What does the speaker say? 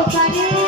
তুই